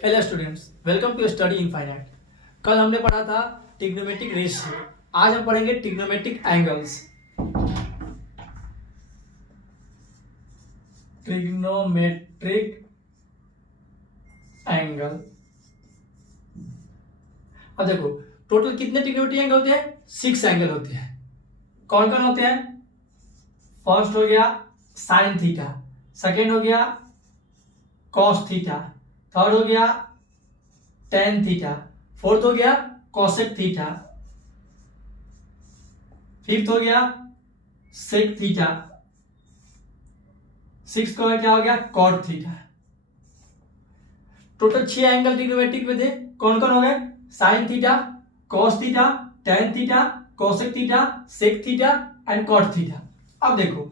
Hello students, welcome to Study Infinite. कल हमने पढ़ा था ट्रिग्नोमेट्रिक रेशियो। आज हम पढ़ेंगे ट्रिग्नोमेट्रिक एंगल्स। Trigonometric angle. अब देखो, टोटल कितने ट्रिग्नोमेट्रिक एंगल होते हैं? 6 एंगल होते हैं। कौन कौन होते हैं? फर्स्ट हो गया साइन थीटा, सेकेंड हो गया कॉस थीटा, थर्ड हो गया टेन थीटा, फोर्थ हो गया कॉसेक थीटा, फिफ्थ हो गया सेक थीटा, सिक्स को क्या हो गया cot theta. Total 6 angle trigonometric में थे। कौन कौन हो गए? Sine theta, cos theta, tan theta, cosec theta, sec theta and cot theta. अब देखो,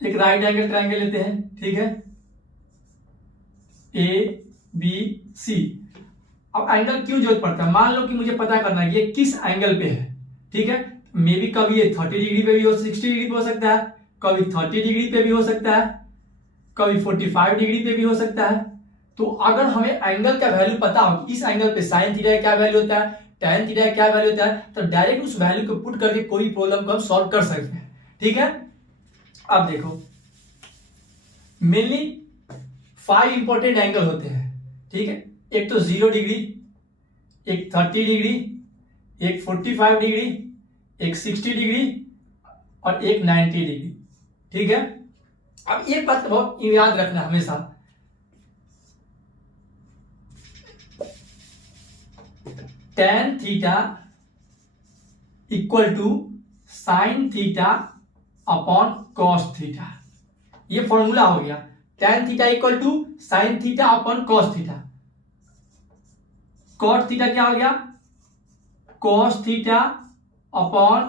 एक राइट एंगल ट्रायंगल लेते हैं, ठीक है, ए बी सी। अब एंगल क्यों जरूरत पड़ता है? मान लो कि मुझे पता करना है कि ये किस एंगल पे है, ठीक है। मे बी कभी ये 30 डिग्री पे भी हो, 60 डिग्री पे हो सकता है, कभी 30 डिग्री पे भी हो सकता है, कभी 45 डिग्री पे भी हो सकता है। तो अगर हमें एंगल का वैल्यू पता हो, इस एंगल पे साइन थीटा का क्या वैल्यू होता है, टेन थीटा का क्या वैल्यू होता है, तो डायरेक्ट उस वैल्यू को पुट करके कोई प्रॉब्लम को हम सॉल्व कर सकते हैं, ठीक है। अब देखो, मेनली 5 इंपॉर्टेंट एंगल होते हैं, ठीक है। एक तो 0 डिग्री, एक 30 डिग्री, एक 45 डिग्री, एक 60 डिग्री और एक 90 डिग्री, ठीक है। अब एक बात बहुत याद रखना हमेशा, tan theta equal to sine theta upon cos theta. ये फॉर्मूला हो गया, tan theta equal to sine theta upon cos theta. Cot theta क्या हो गया? Cos theta upon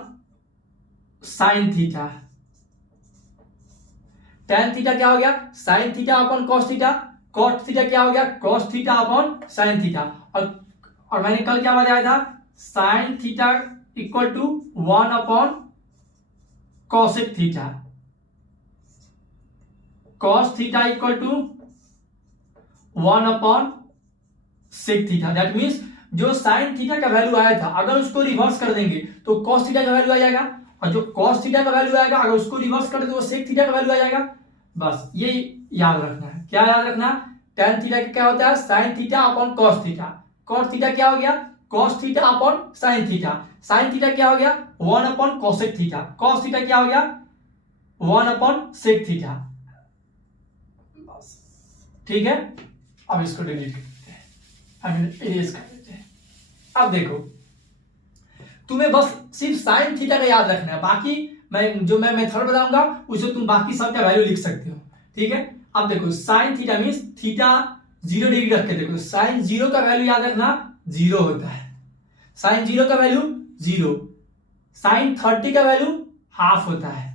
sine theta. Tan theta क्या हो गया? Sine theta upon cos theta. Cot theta क्या हो गया? Cos theta upon sine theta. और मैंने कल क्या बताया था? Sine theta equal to 1 upon cosec theta. Cos theta equal to 1 upon sec theta. That means जो साइन थीटा का वैल्यू आया था, अगर उसको रिवर्स कर देंगे तो कॉस थीटा का वैल्यू आ जाएगा, और जो कॉस थीटा का वैल्यू आएगा अगर उसको रिवर्स कर दे तो वो सेक थीटा का वैल्यू आ जाएगा। बस ये याद रखना है। क्या याद रखना? टेन थीटा का क्या होता है? Sign theta upon cos theta. Cos theta क्या हो गया? Cos theta upon sine theta. Sine theta क्या हो गया? 1 upon cosec theta. Cos theta क्या हो गया? 1 अपॉन सेक थीटा। बस, ठीक है। अब इसको डिलीट कर देते हैं, इरेज कर देते हैं। अब देखो, तुम्हें बस सिर्फ साइन थीटा का याद रखना है, बाकी मैं मेथड बताऊंगा उसे तुम बाकी सब का वैल्यू लिख सकते हो, ठीक है। अब देखो, sine theta means theta 0 degree रख के देखो, साइन 0 का वैल्यू याद रखना 0 होता है। साइन 0 का वैल्यू 0। साइन 30 का वैल्यू हाफ होता है।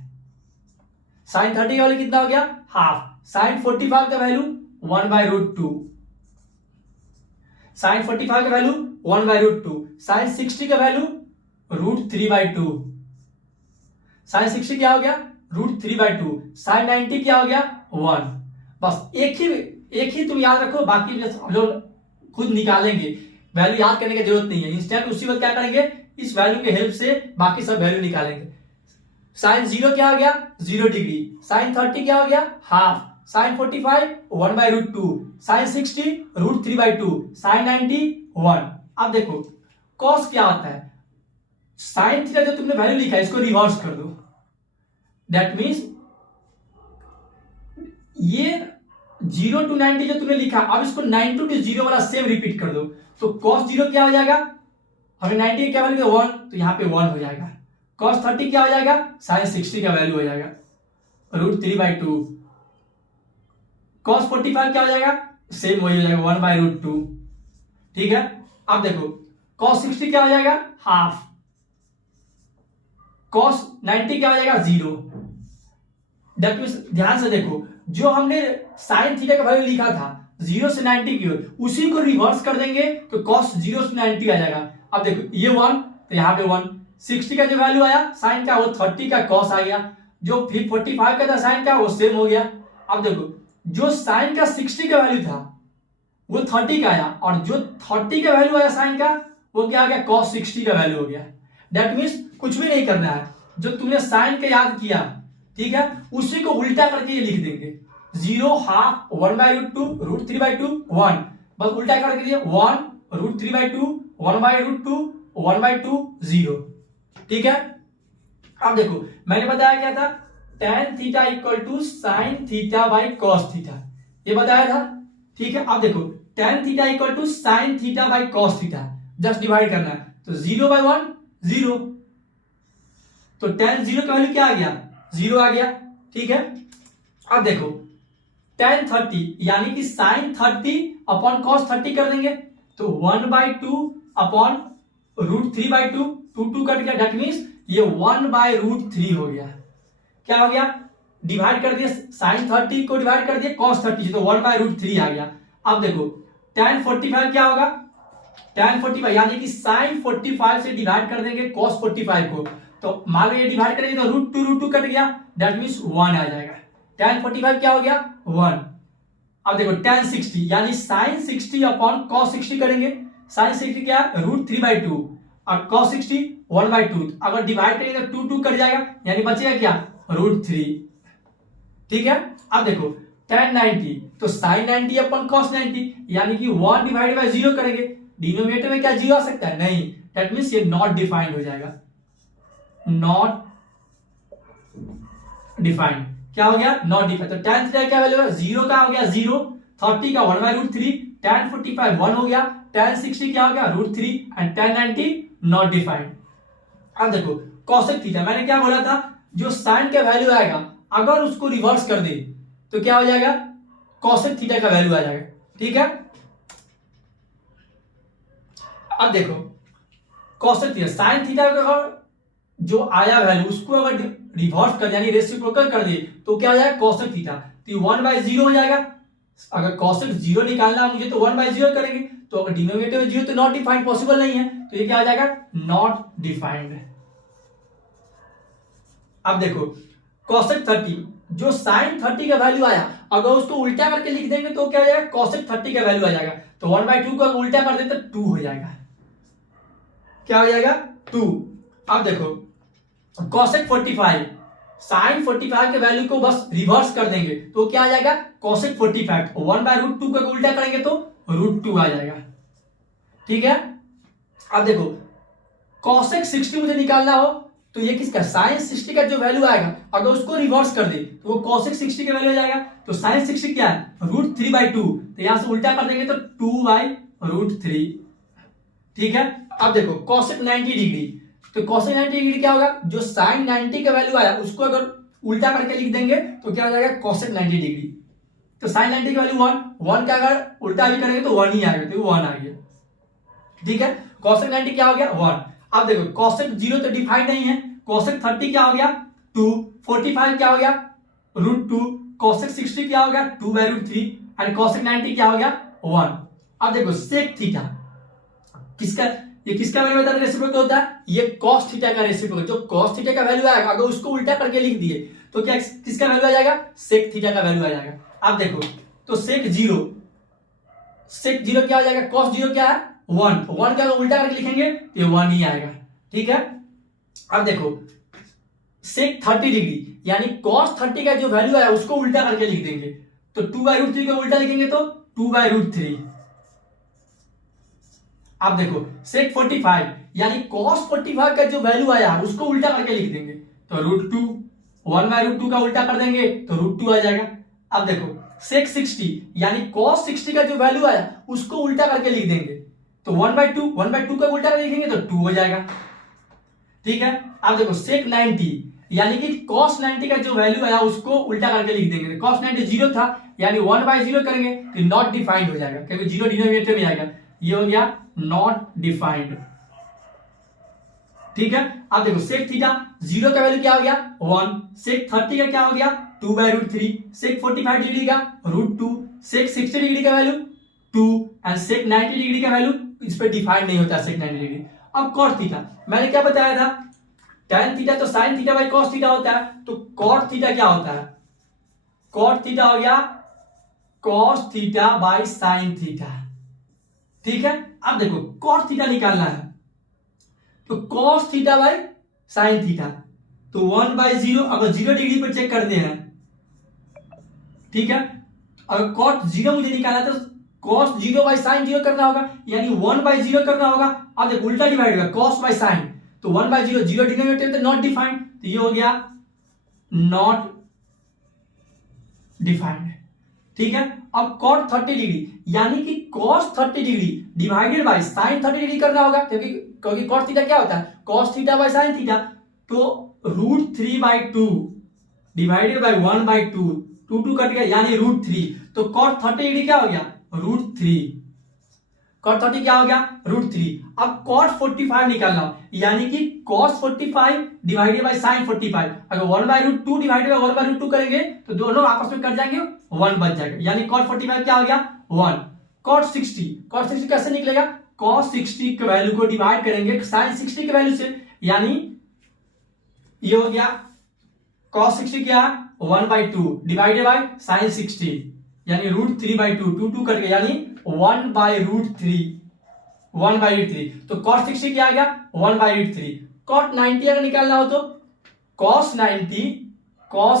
साइन 30 का वैल्यू कितना हो गया? हाफ। साइन 45 का वैल्यू 1/√2। साइन 45 का वैल्यू 1/√2। साइन 60 का वैल्यू √3/2। साइन 60 क्या हो गया? √3/2। साइन 90 क्या हो गया? 1। बस एक ही तुम याद रखो, बाकी हम लोग खुद निकालेंगे। वैल्यू याद करने की जरूरत नहीं है, इंस्टेंट उसी वक्त क्या करेंगे, इस वैल्यू के हेल्प से बाकी सब वैल्यू निकालेंगे। साइन 0 क्या हो गया? 0 डिग्री। साइन 30 क्या हो गया? हाफ। साइन 45 1/√2। साइन 60 √3/2। साइन 90 1। अब देखो, कॉस क्या होता है? साइन थीटा जो तुमने वैल्यू लिखा है इसको रिवर्स कर दो। दैट मीन्स ये 0 to 90 जो तुमने लिखा, अब इसको 90 to 0 वाला सेम रिपीट कर दो, तो cos 0 क्या हो जाएगा? हमें 90 की क्या वैल्यू? 1, तो यहां पे 1 हो जाएगा। cos 30 क्या हो जाएगा? साइन 60 का वैल्यू हो जाएगा √3/2। cos 45 क्या हो जाएगा? सेम वही हो जाएगा 1/√2, ठीक है। अब देखो, cos 60 क्या हो जाएगा? हाफ। cos 90 क्या हो जाएगा? 0। दैट मीन्स ध्यान से देखो, जो हमने साइन थीटा का वैल्यू लिखा था 0 से 90 की ओर, उसी को रिवर्स कर देंगे तो cos 0 से 90 आ जाएगा। अब देखो, ये 1 तो यहाँ पे 1। 60 का जो वैल्यू आया साइन का, वो 30 का cos आ गया। जो 45 का था साइन का, वो सेम हो गया। अब देखो, जो साइन का 60 का वैल्यू था वो 30 का आया, और जो 30 का वैल्यू आया साइन का वो क्या आ गया, cos 60 का वैल्यू हो गया। दैट मीन्स कुछ भी नहीं करना है, जो तुमने साइन का याद किया, ठीक है, उसी को उल्टा करके ये लिख देंगे। 0 हाफ 1/√2 √3/2 1, बस उल्टा करके दिए 1 √3/2 1/√2 1/2 0। ठीक है, अब देखो मैंने बताया क्या था, tan theta equal to sine theta by cos theta, ये बताया था। ठीक है, अब देखो tan theta equal to sine theta by cos theta, just divide करना है, तो 0/1 0, तो tan 0 का वैल्यू क्या आ गया, 0 आ गया। ठीक है, अब देखो tan 30 यानी कि साइन 30 अपॉन कॉस 30 कर देंगे, तो 1/2 अपॉन √3/2, 2 कट गया, दैट मीन्स ये 1/√3 हो गया। क्या हो गया, डिवाइड कर दिया साइन 30 को डिवाइड कर दिया कॉस 30, तो 1/√3 आ गया। अब देखो tan 45 क्या होगा, tan 45 यानी कि साइन 45 से डिवाइड कर देंगे cos 45 को, तो मान लो ये डिवाइड करेंगे तो √2 कट गया, दैट मीन्स 1 आ जाएगा। tan 45 क्या हो गया 1। अब देखो tan 60 यानी साइन 60 अपॉन cos 60 करेंगे, साइन 60 क्या √3/2 और cos 60 1/2, अगर डिवाइड करेंगे तो 2 कट जाएगा, यानी बचेगा क्या √3। ठीक है, अब देखो tan 90 तो साइन 90 अपॉन cos 90, यानी कि 1 डिवाइड बाय 0 करेंगे, डिनोमिनेटर में क्या 0 आ सकता है, नहीं, दैट मीन्स ये नॉट डिफाइंड हो जाएगा, नॉट डिफाइंड। क्या हो गया, नॉट डिफाइंड। तो tan थीटा क्या वैल्यू है, 0 का हो गया 0, 30 का 1/√3, tan 45 1 हो गया, tan 60 क्या हो गया √3 एंड tan 90 नॉट डिफाइंड। अब देखो cosec थीटा, मैंने क्या बोला था, जो साइन का वैल्यू आएगा अगर उसको रिवर्स कर दे तो क्या हो जाएगा, cosec थीटा का वैल्यू आ जाएगा। ठीक है, अब देखो cosec थीटा साइन थीटा का अगर जो आया वैल्यू उसको अगर रिवर्स कर यानी रेसिप्रोकल कर दिए तो क्या हो जाएगा cosec थीटा, तो 1/0 हो जाएगा। अगर cosec 0 निकालना है मुझे तो 1/0 करेंगे, तो अगर डिनोमिनेटर में 0 तो नॉट डिफाइंड पॉसिबल नहीं है, तो ये क्या आ जाएगा नॉट डिफाइंड। अब देखो cosec 30 जो साइन 30 का वैल्यू आया अगर उसको उल्टा करके लिख देंगे तो क्या हो जाएगा cosec 30 का वैल्यू आ जाएगा, तो 1/2 को उल्टा कर देते तो 2 हो जाएगा। क्या हो जाएगा 2। अब देखो cosec 45 साइन 45 के वैल्यू को बस रिवर्स कर देंगे तो क्या आ जाएगा cosec 45, 1/√2 को उल्टा करेंगे तो √2 आ जाएगा। ठीक है, अब देखो cosec 60 मुझे निकालना हो तो ये किसका साइन 60 का जो वैल्यू आएगा अगर उसको रिवर्स कर दे तो वो cosec 60 का वैल्यू आ जाएगा, तो साइन 60 क्या है √3/2, तो यहां से उल्टा कर देंगे तो 2/√3। ठीक है, अब देखो cosec 90 डिग्री, तो cosec 90 डिग्री क्या होगा, जो साइन 90 का वैल्यू आया उसको अगर उल्टा करके लिख देंगे तो क्या हो जाएगा cosec 90 डिग्री, तो साइन 90 का वैल्यू 1 का अगर उल्टा भी करेंगे तो 1 ही आएगा, तो 1 आ गया। ठीक है, cosec 90 क्या हो गया 1। अब देखो cosec 0 तो डिफाइंड नहीं है, cosec 30 क्या हो गया 2, 45 क्या हो गया √2, cosec 60 क्या हो गया 2/√3 एंड cosec 90 क्या हो गया 1। अब देखो sec थीटा किसका, ये किसका वैल्यू बता रेसिप्रोकल होता है, ये cos थीटा का रेसिप्रोकल, जो cos थीटा का वैल्यू आएगा अगर उसको उल्टा करके लिख दिए तो क्या किसका वैल्यू आ जाएगा sec थीटा का वैल्यू आ जाएगा। अब देखो तो sec 0 क्या हो जाएगा, cos 0 क्या है 1 का उल्टा करके लिखेंगे तो ये 1 ही आएगा। ठीक है, अब देखो sec 30 डिग्री यानी cos 30 का जो वैल्यू आया उसको उल्टा करके लिख देंगे, तो 2/√3 को उल्टा लिखेंगे तो 2/√3। अब देखो sec 45 यानी cos 45 का जो वैल्यू आया उसको उल्टा करके लिख देंगे, तो √2 1/√2 का उल्टा कर देंगे तो √2 आ जाएगा। अब देखो sec 60 यानी cos 60 का जो वैल्यू आया उसको उल्टा करके लिख देंगे, तो 1/2 का उल्टा करके लिखेंगे तो 2 हो जाएगा। ठीक है, अब देखो sec 90 यानी कि cos 90 का जो वैल्यू आया उसको उल्टा करके लिख देंगे, cos 90 0 था यानी 1/0 करेंगे तो नॉट डिफाइंड हो जाएगा क्योंकि 0 डिनोमिनेटर में आएगा, ये हो गया नॉट डिफाइंड। ठीक है, अब देखो sec थीटा 0 का वैल्यू क्या हो गया 1, sec 30 का क्या हो गया 2/√3, sec 45 डिग्री का √2, sec 60 डिग्री का वैल्यू 2 एंड sec 90 डिग्री का वैल्यू इस पे डिफाइंड नहीं होता sec 90 डिग्री। अब cot थीटा मैंने क्या बताया था, tan थीटा तो sin theta by cos theta होता है, तो cot थीटा क्या होता है, cot थीटा हो गया cos theta by sin theta. ठीक है। अब देखो कॉट थीटा निकालना है, तो cos theta by sine theta, तो 1/0 अगर 0 डिग्री पर चेक करते हैं, ठीक है, अगर कॉट 0 मुझे निकालना है तो कॉस 0 बाय साइन 0 करना होगा, यानी 1/0 करना होगा। अब देखो उल्टा डिवाइड होगा, कॉस बाय साइन, तो 1/0 0 डिनोमिनेटर तो नॉट डिफाइंड, तो ये हो गया नॉट डिफाइंड, ठीक है। अब कॉट 30 डिग्री यानी कि cos 30 degree divided by sine 30 degree करना होगा, क्योंकि कॉट थीटा क्या होता है, cos theta by sine theta, तो √3/2 डिवाइडेड बाय 1/2, 2 कट गया यानी √3, तो कॉट 30 डिग्री क्या हो गया, √3, कॉट 30 क्या हो गया, √3। अब कॉट 45 निकालना, यानी कि कॉस 45 डिवाइडेड बाय साइन 45, अगर 1/√2 डिवाइडेड बाय 1/√2 करेंगे तो दोनों आपस में कट जाएंगे, 1 बच जाएगा, यानी कॉट 45 क्या हो गया 1। कॉट 60 कैसे निकलेगा, कॉस 60 के वैल्यू को डिवाइड करेंगे साइन 60 के वैल्यू से, यानी ये हो गया कॉस 60 क्या 1/2 डिवाइडेड बाय साइन 60, यानी √3/2, 2 कट गया यानी 1/√3, तो cos 60 क्या आ गया 1/√3। cot 90 अगर निकालना हो तो cos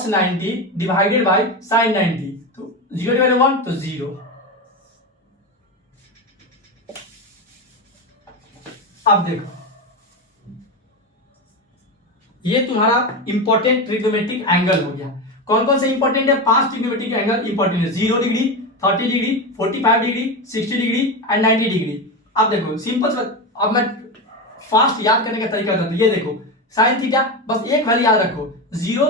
90 डिवाइडेड बाय sin 90, तो 0/1 तो 0। अब देखो ये तुम्हारा इंपॉर्टेंट ट्रिग्नोमेट्रिक एंगल हो गया। कौन कौन से इंपॉर्टेंट है, 5 ट्रिग्नोमेट्रिक एंगल इंपॉर्टेंट है, 0 degree, 30 degree, 45 degree, 60 degree and 90 degree. अब देखो सिंपल, अब मैं फास्ट याद करने का तरीका बताता हूं। ये देखो साइन थीटा, बस एक वैल्यू याद रखो, 0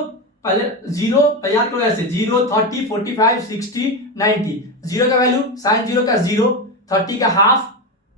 पहले 0 याद करो ऐसे, 0, 30, 45, 60, 90, 0 का वैल्यू साइन 0 का 0, 30 का हाफ,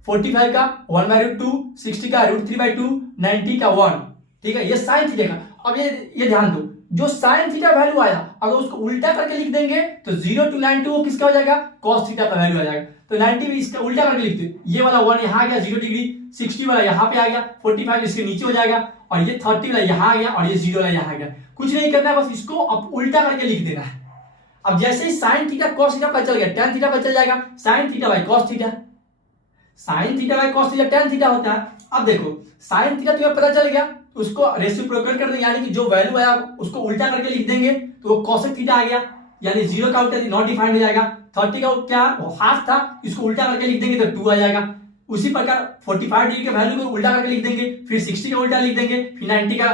45 का 1/2, 60 का √3/2, 90 का 1, ठीक है, ये साइन थीटा का। अब ये ध्यान दो, जो साइन थीटा वैल्यू आया अगर उसको उल्टा करके लिख देंगे तो 0 to 90 वो किसका हो जाएगा, कॉस थीटा का वैल्यू आ जाएगा, तो 90 भी इसका उल्टा करके लिखते, ये वाला 1 यहाँ आ गया 0 डिग्री, 60 वाला यहाँ पे आ गया, 45 इसके नीचे हो जाएगा, और ये 30 वाला यहाँ आ गया, और ये 0 वाला यहाँ आ गया। कुछ नहीं करना है, बस इसको अब उल्टा करके लिख देना है। अब जैसे ही साइन थीटा कॉस थीटा पता चल गया, tan थीटा पता चल जाएगा, sine theta by cos theta, sine theta by cos theta tan theta होता है। अब देखो साइन थीटा तुम्हें पता चल गया, उसको रेसिप्रोकल कर देंगे, यानी कि जो वैल्यू आया उसको उल्टा करके लिख देंगे, तो वो कॉसेक थीटा आ गया, यानी 0 का उल्टा नॉट डिफाइंड हो जाएगा, 30 का क्या हाफ था, इसको उल्टा करके लिख देंगे तो 2 आ जाएगा। उसी प्रकार 45 डिग्री के वैल्यू को उल्टा करके लिख देंगे, फिर 60 का उल्टा लिख देंगे, फिर 90 का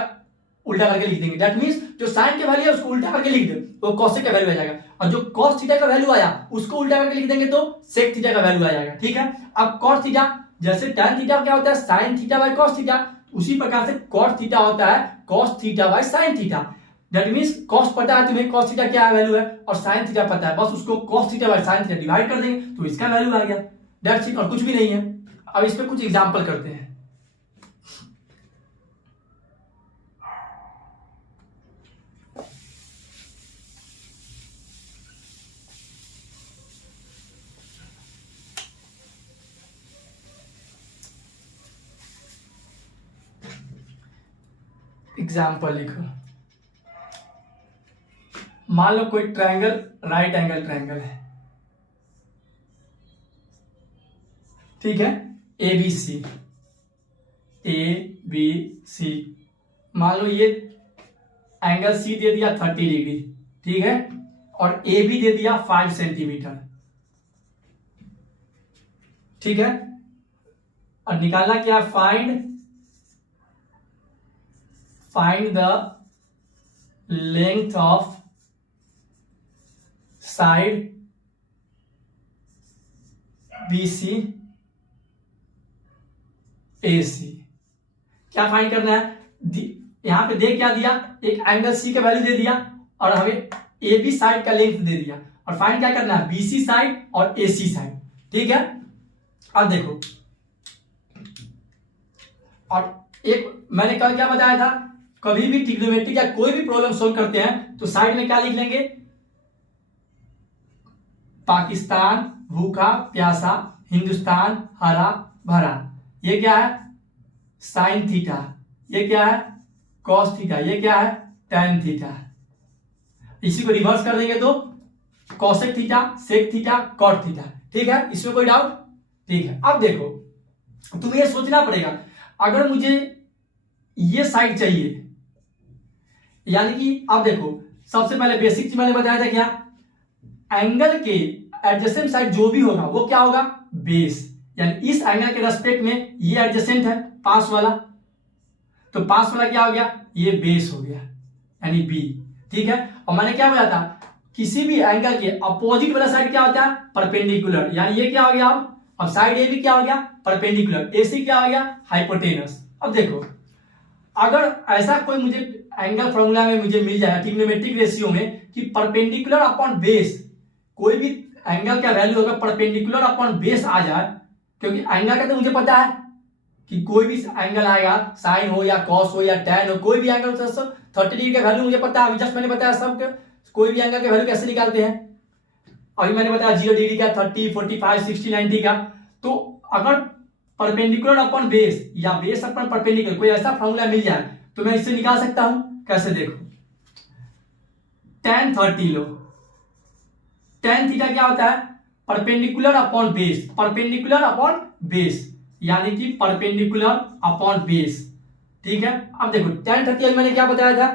उल्टा करके लिख देंगे। दैट मींस जो साइन के वैल्यू है उसको उल्टा करके लिख दे तो कॉसेक का वैल्यू आ जाएगा, और जो कॉस थीटा का वैल्यू आया उसको उल्टा करके लिख देंगे तो सेक थीटा का वैल्यू आ जाएगा, ठीक है। अब कॉस थीटा, जैसे tan थीटा क्या होता है sine theta by cos theta, उसी प्रकार से कॉट थीटा होता है cos theta by sine theta. That means cos पता है तुम्हें कॉस थीटा क्या वैल्यू है, और साइन थीटा पता है, बस उसको cos theta by sine theta divide कर देंगे तो इसका वैल्यू आ गया, दैट्स इट, और कुछ भी नहीं है। अब इस पे कुछ एग्जांपल करते हैं। एग्जाम्पल लिखो, मान लो कोई ट्रायंगल राइट एंगल ट्रायंगल है, ठीक है, ABC, मान लो ये एंगल C दे दिया 30 डिग्री, ठीक है, और AB दे दिया 5 सेंटीमीटर, ठीक है, और निकालना क्या, find the length of side BC AC। क्या फाइंड करना है, यहां पे देख क्या दिया, एक एंगल C का वैल्यू दे दिया और हमें AB साइड का लेंथ दे दिया, और फाइंड क्या करना है BC साइड और AC साइड, ठीक है। अब देखो, और एक मैंने कल क्या बताया था, कभी भी ट्रिग्नोमेट्री या कोई भी प्रॉब्लम सोल्व करते हैं तो साइड में क्या लिख लेंगे, पाकिस्तान भूखा प्यासा, हिंदुस्तान हरा भरा, ये क्या है साइन थीटा, ये क्या है कॉस थीटा, ये क्या है tan थीटा। इसी को रिवर्स कर देंगे तो cosec theta, sec theta, cot theta, ठीक है, इसमें कोई डाउट, ठीक है, अब देखो तुम्हें ये सोचना पड़ेगा, अगर मुझे ये साइड चाहिए, यानी कि अब देखो सबसे पहले बेसिक चीज मैंने बताया था क्या, एंगल के एडजेसेंट साइड जो भी होगा वो क्या होगा, बेस, यानी इस एंगल के रेस्पेक्ट में ये एडजेसेंट है पास वाला, तो पास वाला क्या हो गया, ये बेस हो गया यानी बी। ठीक है, और मैंने क्या बोला था, किसी भी एंगल के अपोजिट वाला साइड क्या होता है, परपेंडिकुलर, यानी ये क्या हो गया, अब साइड ए भी क्या हो गया, परपेंडिकुलर, एसी क्या हो गया, हाइपोटेनस। अब देखो अगर ऐसा कोई मुझे एंगल फॉर्मूला में मुझे मिल जाए ट्रिग्नोमेट्रिक रेशियो में कि परपेंडिकुलर अपॉन बेस, कोई भी एंगल का वैल्यू अगर परपेंडिकुलर अपॉन बेस आ जाए, क्योंकि एंगल का तो मुझे पता है कि कोई भी एंगल आएगा, साइन हो या कॉस हो या टैन हो, कोई भी एंगल 30 डिग्री का वैल्यू मुझे पता है, अभी जस्ट मैंने बताया सबके कोई भी एंगल के वैल्यू कैसे निकालते हैं, अभी मैंने बताया 0 डिग्री का, 30, 45, 60, 90 का। तो अगर परपेंडिकुलर अपॉन बेस या बेस अपॉन परपेंडिकुलर कोई ऐसा फॉर्मूला मिल जाए तो मैं इससे निकाल सकता हूं, कैसे, देखो tan 30 लो, tan थीटा क्या होता है, perpendicular upon base, perpendicular upon base, यानी कि परपेंडिकुलर अपॉन बेस। ठीक है, अब देखो tan 30 अभी मैंने क्या बताया था,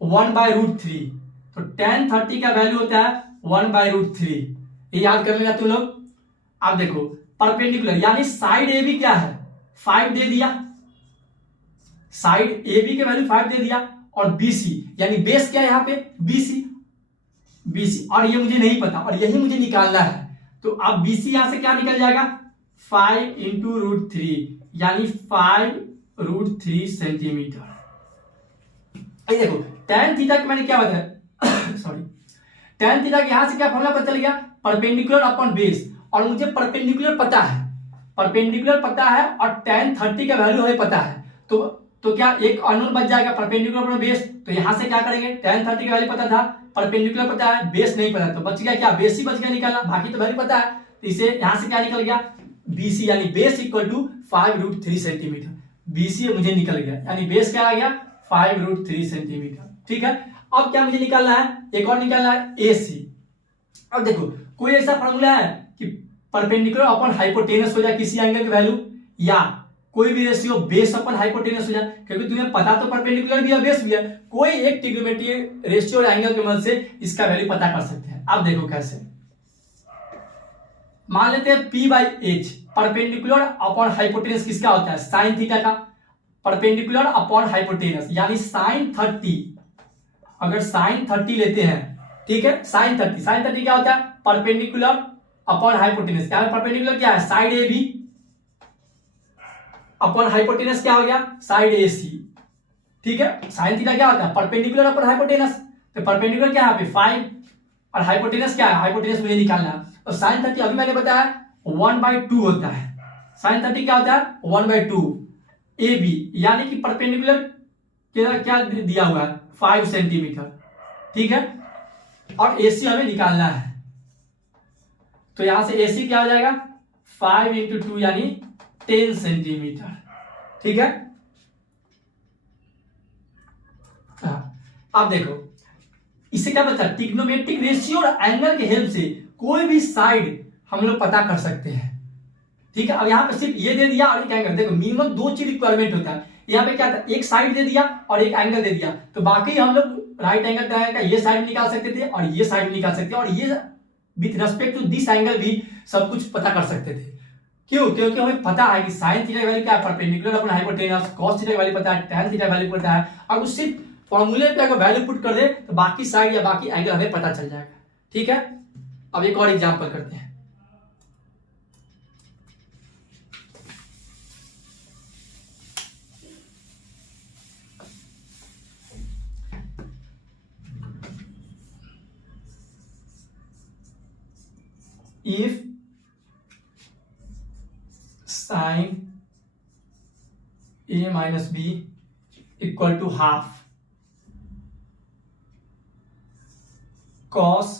1/√3, तो tan 30 का वैल्यू होता है 1/√3, ये याद कर लेना तुम लोग। अब देखो परपेंडिकुलर यानी साइड ए बी क्या है, 5 दे दिया, साइड ए बी के वैल्यू 5 दे दिया, और बीसी यानी बेस क्या है यहाँ पे, बीसी, बीसी, और ये मुझे नहीं पता और यही मुझे निकालना है, तो अब बीसी यहां से क्या निकल जाएगा, 5 इंटू √3 यानी 5√3 सेंटीमीटर। देखो tan थीटा के मैंने क्या बताया सॉरी, tan थीटा के यहां से क्या फॉर्मूला पता चल गया, परपेंडिकुलर अपॉन बेस, और मुझे परपेंडिकुलर पता है, परपेंडिकुलर पता है और tan 30 का वैल्यू हमें पता है, तो क्या एक अननोन बच जाएगा, परपेंडिकुलर अपॉन बेस, तो यहां से क्या करेंगे, tan 30 का वैल्यू पता था, परपेंडिकुलर पता है, बेस नहीं पता, तो बच गया क्या, बेस ही बच गया निकालना, बाकी तो वैल्यू पता है, तो इसे यहां से क्या निकल गया, बीसी यानी base equal to 5√3 centimetre, BC मुझे निकल गया, यानी बेस क्या आ गया, 5√3 सेंटीमीटर। ठीक है, अब क्या मुझे निकालना है, एक और निकालना है एसी। अब देखो कोई ऐसा फॉर्मूला है कि परपेंडिकुलर अपॉन हाइपोटेनस हो जाए किसी एंगल की वैल्यू, या कोई भी रेशियो बेस अपॉन हाइपोटेनस हो जाए, क्योंकि तुम्हें पता तो परपेंडिकुलर भी है बेस भी है, कोई एक ट्रिग्नोमेट्रिक रेशियो और एंगल की मदद से इसका वैल्यू पता कर सकते हैं। अब देखो कैसे, मान लेते हैं P/H परपेंडिकुलर अपॉन हाइपोटेनस किसका होता है, साइन थीटा का, परपेंडिकुलर अपॉन हाइपोटेनस यानी साइन 30, अगर साइन 30 लेते हैं, ठीक है, साइन 30 क्या होता है, परपेंडिकुलर अपॉन हाइपोटेनस, क्या है परपेंडिकुलर, क्या है side A B, upon hypotenuse क्या हो गया, साइड ए सी। ठीक है, साइन थीटा क्या होता है, परपेंडिकुलर अपॉन हाइपोटेनस, तो परपेंडिकुलर क्या है 5 और हाइपोटेनस क्या है, हाइपोटेनस मुझे निकालना है, और साइन 30 अभी मैंने बताया 1/2 होता है, साइन 30 क्या होता है 1/2 ए बी, यानी कि परपेंडिकुलर क्या दिया हुआ है 5 सेंटीमीटर। ठीक है, और एसी हमें निकालना है, तो यहां से एसी क्या हो जाएगा 5 इंटू 2 यानी 10 सेंटीमीटर। ठीक है, अब देखो इससे क्या बचा, ट्रिग्नोमेट्रिक रेशियो और एंगल के हेल्प से कोई भी साइड हम लोग पता कर सकते हैं। ठीक है, अब यहां पर सिर्फ ये दे दिया और एक एंगल, देखो मिनिमम 2 चीज रिक्वायरमेंट होता है, यहाँ पे क्या था, एक साइड दे दिया और एक एंगल दे दिया, तो बाकी हम लोग राइट एंगल का ये साइड निकाल सकते थे और ये साइड निकाल सकते थे, और ये with respect to this angle भी सब कुछ पता कर सकते थे। क्यों, क्योंकि हमें पता है कि साइन थीटा की वैल्यू क्या है, perpendicular upon hypotenuse, cos theta की वैल्यू पता है, tan थीटा की वैल्यू पता है, और उस सिर्फ फॉर्मूले पे अगर वैल्यू पुट कर दे तो बाकी साइड या बाकी एंगल हमें पता चल जाएगा। ठीक है, अब एक और एग्जांपल करते हैं, if sin a minus b equal to half cos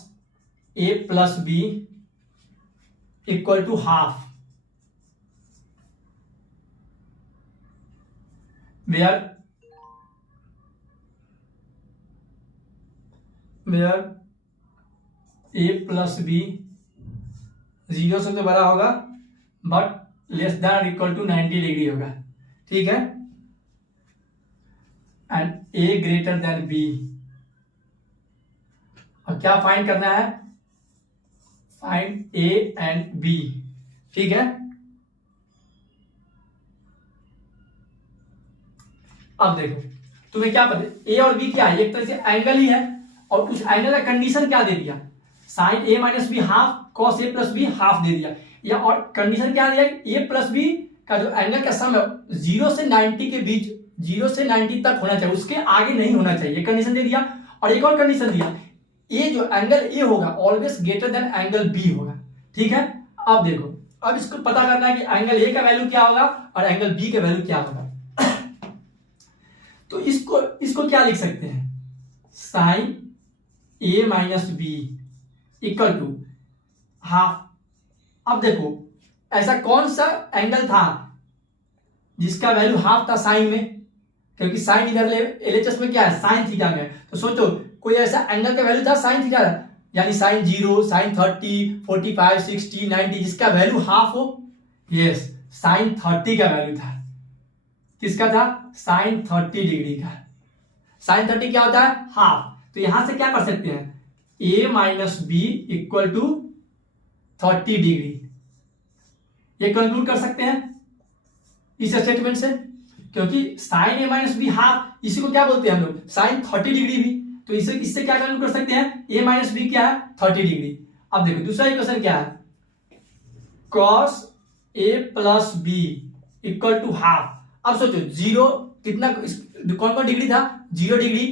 a plus b equal to half, where a plus b 0 से तो बड़ा होगा but less than equal to 90 degree होगा, ठीक है। And A greater than B, और क्या फाइंड करना है, फाइंड ए एंड बी, ठीक है। अब देखो तुम्हें क्या पता, ए और बी क्या है, एक तरह से एंगल ही है, और उस एंगल का कंडीशन क्या दे दिया, sine A minus B half cos A plus B half दे दिया, या और कंडीशन क्या दिया, ए प्लस बी का जो एंगल का सम है 0 से 90 के बीच, 0 से 90 तक होना चाहिए, उसके आगे नहीं होना चाहिए, कंडीशन दे दिया। और एक और कंडीशन दिया, ए जो एंगल ए होगा always greater than angle B होगा, ठीक है। अब देखो, अब इसको पता करना है कि एंगल ए का वैल्यू क्या होगा और एंगल बी का वैल्यू क्या होगा। तो इसको क्या लिख सकते हैं, sine A minus B equal to half. अब देखो ऐसा कौन सा एंगल था जिसका वैल्यू हाफ था साइन में, क्योंकि साइन इधर एलएचएस में क्या है, साइन थीटा में, तो सोचो कोई ऐसा एंगल का वैल्यू था साइन थीटा, यानी साइन 0, साइन 30, 45, 60, 90 जिसका वैल्यू हाफ हो। यस, साइन 30 का वैल्यू था, किसका था, साइन 30 डिग्री का। साइन 30 क्या होता है, हाफ। तो यहां से क्या कर सकते हैं, a minus B equal to 30 degree, ये कंक्लूड कर सकते हैं इस स्टेटमेंट से, क्योंकि sine A minus B half, इसी को क्या बोलते हैं हम लोग, साइन 30 डिग्री भी। तो इससे क्या कंक्लूड कर सकते हैं, ए माइनस बी क्या है, 30 डिग्री। अब देखो दूसरा इक्वेशन क्या है, cos A plus B equal to half. अब सोचो जीरो कितना, कौन कौन डिग्री था, 0 डिग्री,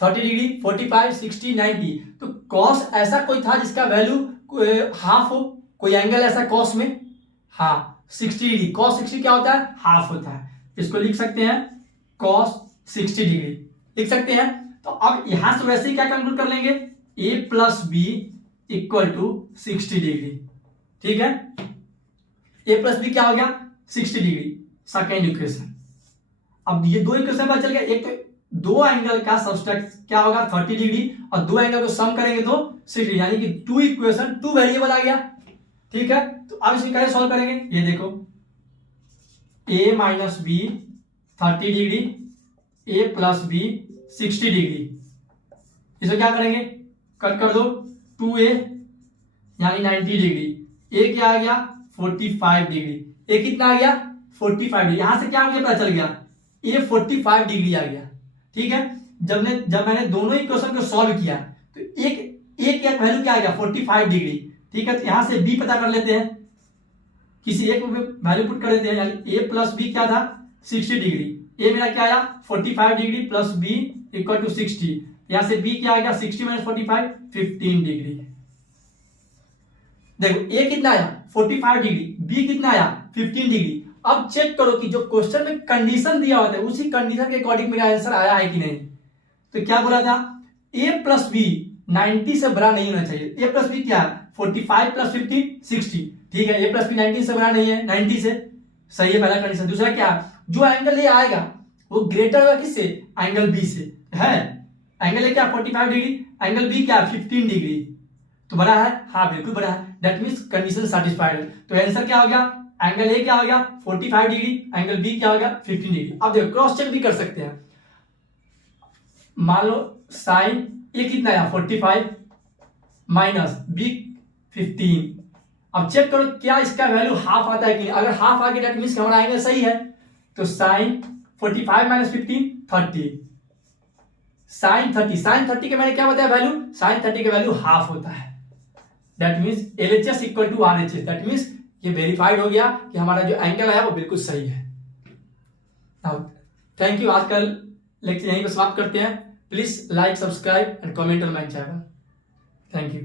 30 डिग्री, 45, 60, 90। तो कॉस ऐसा कोई था जिसका वैल्यू हाफ हो, कोई एंगल ऐसा कॉस में, हाँ 60 डिग्री, कॉस 60 क्या होता है, हाफ होता है। इसको लिख सकते हैं कॉस 60 डिग्री, लिख सकते हैं। तो अब यहां से वैसे ही क्या कंक्लूड कर लेंगे, a plus B equal to 60 degree, ठीक है। a प्लस बी क्या हो गया, 60 डिग्री, सेकेंड इक्वेशन। अब ये दो इक्वेशन पता चल गया, एक तो दो एंगल का सब्सट्रैक्ट क्या होगा 30 डिग्री, और दो एंगल को सम करेंगे तो 60, यानी कि टू इक्वेशन, टू वेरिएबल आ गया, ठीक है। तो अब इसको कैसे सॉल्व करेंगे, ये देखो a minus B 30 degree, a plus B 60 degree, इसको क्या करेंगे, कट कर दो, 2a यानी 90 डिग्री, a क्या आ गया 45 डिग्री, a कितना आ गया 45 डिग्री। यहां से क्या मुझे पता चल गया, a 45 डिग्री आ गया, ठीक है। जब मैंने दोनों इक्वेशन को सॉल्व किया तो एक वैल्यू क्या आ गया 45 डिग्री, ठीक है। तो यहां से b पता कर लेते हैं, किसी एक में वैल्यू पुट कर देते हैं, यानी a प्लस बी क्या था 60 डिग्री, a मेरा क्या आया 45 degree plus b equal to 60, यहां से b क्या आ गया 60 माइनस 45, 15 डिग्री। देखो a कितना आया 45 डिग्री, b कितना आया 15 डिग्री। अब चेक करो कि जो क्वेश्चन में कंडीशन दिया होता है उसी कंडीशन के अकॉर्डिंग मेरा आंसर आया है कि नहीं। तो क्या बोला था, a प्लस बी 90 से बड़ा नहीं होना चाहिए, a प्लस बी क्या 45 प्लस 15 60, ठीक है। a प्लस बी 90 से बड़ा नहीं है, 90 से, सही है पहला कंडीशन। दूसरा क्या, जो एंगल ए आएगा वो ग्रेटर होगा किससे, एंगल बी से, है एंगल ए क्या 45 डिग्री, एंगल बी क्या 15 डिग्री, तो बड़ा है, हाँ बिल्कुल बड़ा है, दैट मींस कंडीशन सैटिस्फाइड है। तो आंसर क्या हो गया, एंगल ए क्या हो गया 45 डिग्री, एंगल बी क्या हो गया 15 डिग्री। अब देखो क्रॉस चेक भी कर सकते हैं, मान लो साइन ए कितना आया 45 माइनस बी 15। अब चेक करो क्या इसका वैल्यू हाफ आता है कि नहीं, अगर हाफ आ गया दैट मींस हमारा एंगल सही है। तो साइन 45 माइनस 15 30, साइन 30 के मैंने क्या बताया वैल्यू, साइन 30 का वैल्यू हाफ होता है, that means LHS equal to RHS, that means ये वेरीफाइड हो गया कि हमारा जो एंगल है वो बिल्कुल सही है। थैंक यू, आज का लेक्चर यहीं पर समाप्त करते हैं। Please like, subscribe and comment on my channel. Thank you.